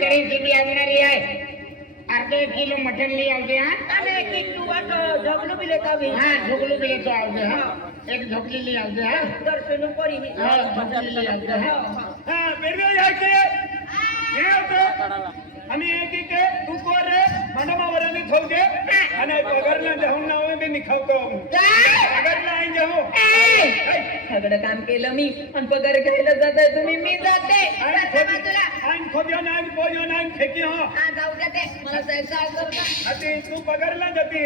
कड़ी सीधी आजनारी है अर्धे किलो मटन ले आओ हां अरे एक टुवा तो ढोकलू भी लेता भी हां ढोकलू भी लेके आओ हां एक ढोकली ले आओ हां दर्शन पड़ी हां ढोकली ले आओ हां हां बेरवे यायचे हे होतं आणि एक एक तू कोण रे मनमावराने ठेवते आणि पगारला जाऊन नाव मी निखावतो पगारला आई जाऊ सगळं काम केलं मी आणि पगार घ्यायला जाताय तुम्ही मी जाते आईन खोद्या नाही पोयो नाही फेकी हो जाऊ जाते मला जायचं अति तू पगारला जाते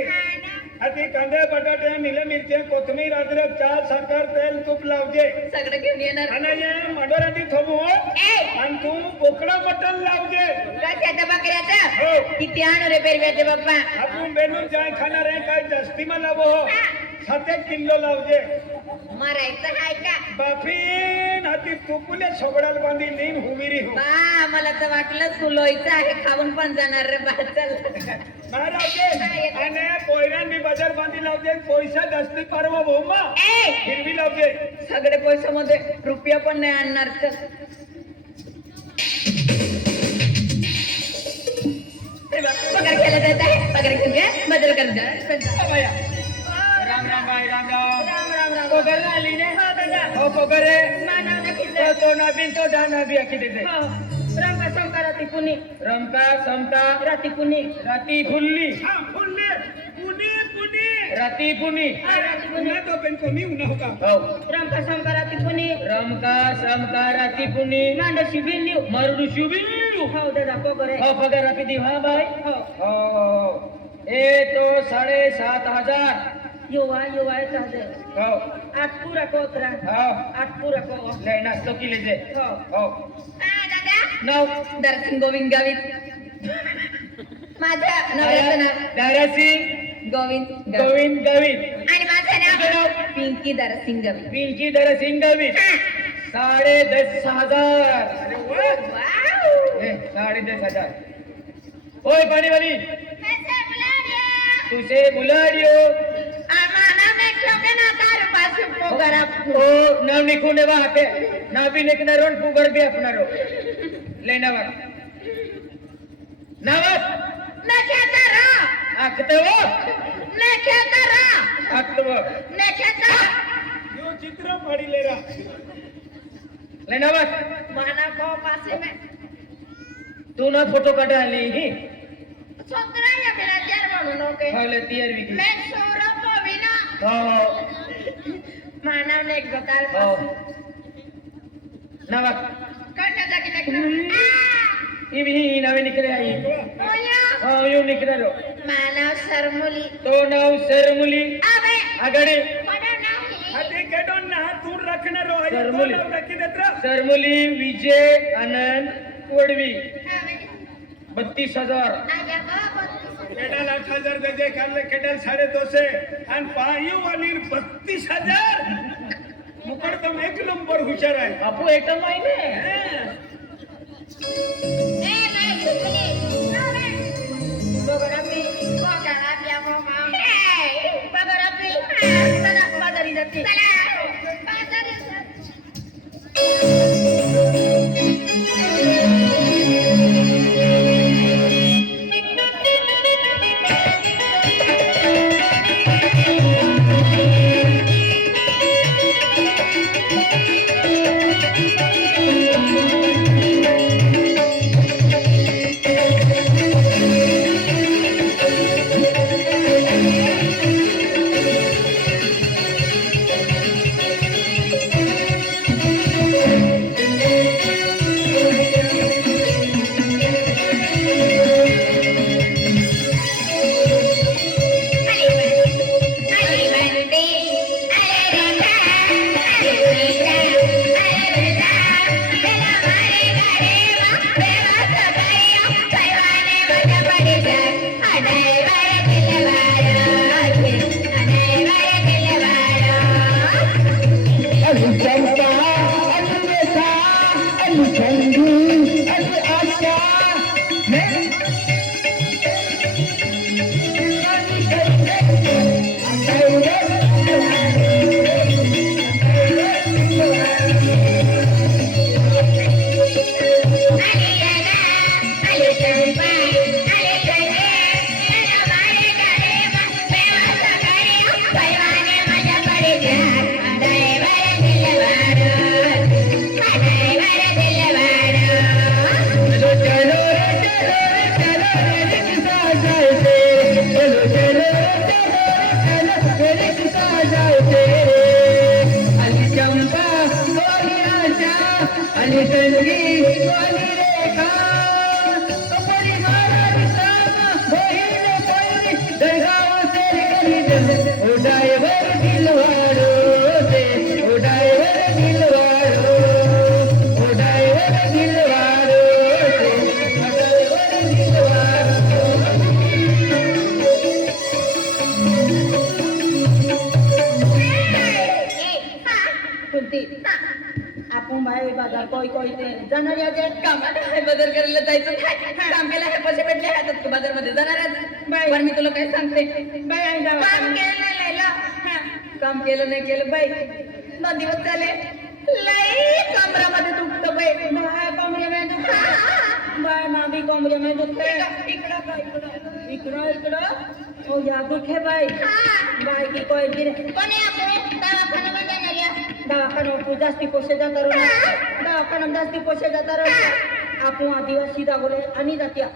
अति कांदे बटाटे निले मिरची कोथमीर अद्रक चहा साखर तेल तूप लावजे सगळं घेऊन येणार आणि हे मडोराती ठेवू आणि तू बोकडा मटण लावजे कशाचं बकऱ्याचं हो किती आणू रे पेरव्याचे बाप्पा आपण बेनून जाय खाणार आहे काय जास्ती मला लावो 7 किलो लावजे मरायचं आहे का बाफीन हाती तुकुले सोगडाल बांधी नीन हुमिरी हो बा मला तर वाटलं सुलोयचं आहे खाऊन पण जाणार रे बा चल नाही लावजे आणि पोयरान मी बाजार बांधी लावजे पैसा जास्ती परवा भोमा हिरवी लावजे सगळे पैशामध्ये रुपया पण नाही आणणार तर पगार केला जात आहे पगार घेऊन घ्या बदल कर राम राम बाई राम राम राम राम राम पगार आली ने हो पगार आहे तो नाबिन तो डाना बी आखी देते रंगा संकाराती पुनी रमका समता राती पुनी राती फुल्ली हां फुल्ली पुनी पुनी राती पुनी पुन्हा तो पेन कमी उन्हा होका हो रंगा संकाराती पुनी रमका समका राती पुनी नांड शिबिल्यू मरुडू शुबिल्लू हो दादा पगार हो पगार आपी दी हां बाई हो हो ए तो 7,500 युवा चाहते हो 8 पूरा कोतरा हो 8 पूरा को ले नाश्तो की लेजे हो हो दादा नाव दर्शन गोविंद गावित माझ्या नवऱ्याचं नाव दारासिंग गोविंद गोविंद गावित आणि माझं नाव पिंकी दरसिंग गावित पिंकी दारासिंग गावित 10,500 10,500 ओए पानी वाली तुझे बुला रियो ओ नाव निकून वाहते नाव भी निकणार आणि पुगर बी असणारो लेना वा नावात आखते हो आखतो यो चित्र पडिले रा लेना वा माना को पासे में तू ना फोटो काढ आली ही छोकरा या मेरा त्यार म्हणून ओके हवले तियर विकी मैं सौरभ विना हो मानव ने एक गताल हो नावा करने जाके देखना इवी नवे निकले आई ओया हो यो निकले रो मानव सरमुली तो नाव सरमुली अबे आगडे पडा नाही अते केडो ना तू रखणार रो सरमुली. नाव रखी देत्र सरमुली विजय आनंद वडवी अबे 32,000 आजा बाबा केडल 8,000 देजे काले केडल 250 आणि पायू वाली 32,000 मुकड तो एक नंबर हुशार आहे आपू एकटा माहिने ए नाही सुकली अबे बगरापी बगरापी आमो माम बगरापी चला बाजारी जाते चला बाजारी गंगी वाली रेखा कपरी मारा दिसाना बहिण कोई दरगाव से करी दे ओ ड्राइवर दिलवाड़ो से ओ ड्राइवर दिलवाड़ो ओ ड्राइवर दिलवाड़ो से ओ ड्राइवर दिलवाड़ो कुंती आपण बाहेर बाजार कोई कोई ते जाणार याचे कामात आहे बाजार करायला जायचं काम केलं आहे पैसे भेटले हातात बाजार मध्ये जाणार बाई पण मी तुला काय सांगते बाई आई जावा काम केलं नाही केलं बाई 2 दिवस झाले लई कमरामध्ये दुखतं बाई बाय कमरेमध्ये दुखतं बाय मामी कमरेमध्ये दुखतं इकडं ओ या दुखे बाई बाई की कोई गिरे कोणी आपण दवाखान्यामध्ये जाणार या दवाखान्यात जास्ती पैसे जातात दवाखान्यात जास्ती पैसे जातात आपण आदिवासी दागोले आणि जात्या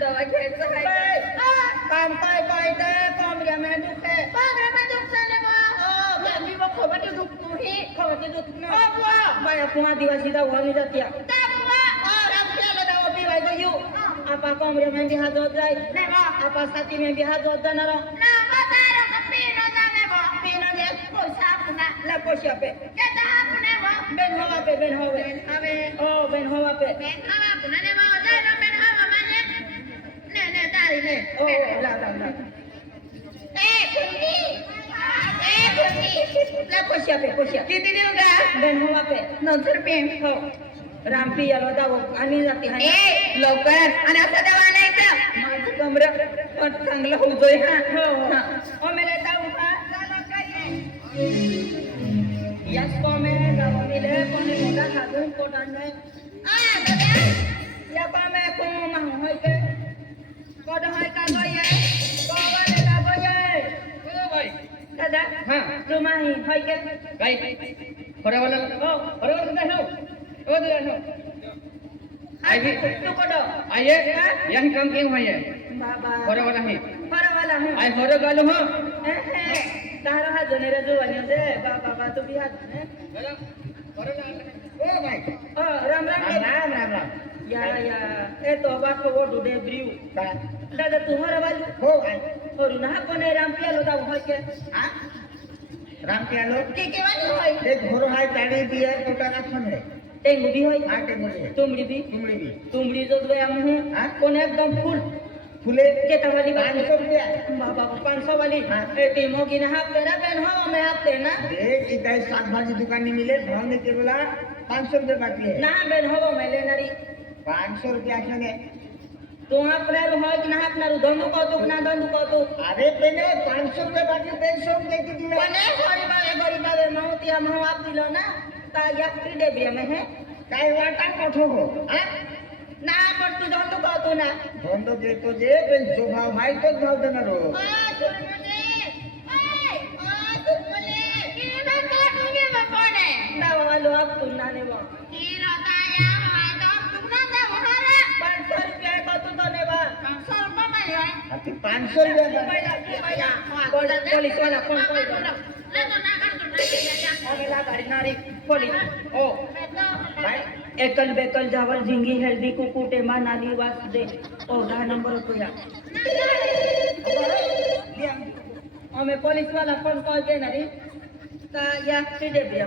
दवा घ्यायचं आहे काम काय काय ते कमरेमध्ये दुखते खवटे दुखणं बाई आपण आदिवासी दागो आणि जात्या apa komre main di hadot jai apa sati main di hadot danaro pino de posa puna la posa pe ben hawa pe oh ben hawa pe puna ne ma jai no ben hawa ma ne tari ne oh la kundi la posa pe kiti din udah ben hawa pe nonser pe ho रामपी याला दाव आणि जाते लवकर आणि आता दावा आणायचं माझं कमर पण चांगलं होतोय हो मेले दाव याच कोमे दावा मिले कोणे मोठा साधून कोटांने या पामे को माह होय के कोड होय का गये कोवले का गये ओ भाई दादा हां तुमाही होय के भाई बरोबर हो बरोबर हो ओ दिला नो आई तू कोडो आये yang काम क्यों है बाबा बरोबर है आई बरो गालो हो तारा हा जनेरा जो वाली दे बाबा तू भी हाथ बरो ओ भाई ओ राम या ए तो बा को डुडे ब्रिउ दादा तुम्हारा वाली हो भाई और ना कोने राम पियालो दा हो के हां राम पियालो के वाली होय एक घोरो हाय ताड़ी दिया टोटा राखन है टेंगू भी होय हां टेंगू भी तुमड़ी जो दे हम हां कोने एकदम फूले केटा वाली 500 रुपया बाबा 500 वाली ए टीमो की ना हाफ तेरा पेन हो मैं आप देना देख इधर साग भाजी दुकान नहीं मिले भाव में केवला 500 रुपए बाकी है ना बेन हो मैं लेनारी 500 रुपया आखने तो अपना रो हो कि ना अपना रो दोनों को तो ना दोनों को तो अरे पेने 500 रुपए बाकी 200 रुपए की दी कोने गरीब बाबे मौतिया हम आप दिलो ना ता यात्री देबिया में है काय वाटा कोठो हो हां ना पण तू धंदो करतो ना धंदो देतो जे पण जो भाव माहित तोच भाव देणार हो वालो आप तुलना ने वो 500 रुपया को तो ने बा 500 रुपया पुलिस वाला कौन गाड़ी नारी पुलिस ओ एकल बेकल जावल झिंगी हेल्दी कुकुटे मा नाली वास दे ओ 10 नंबर रुपया हमें पुलिस वाला फोन कॉल देना रे ता या दे दिया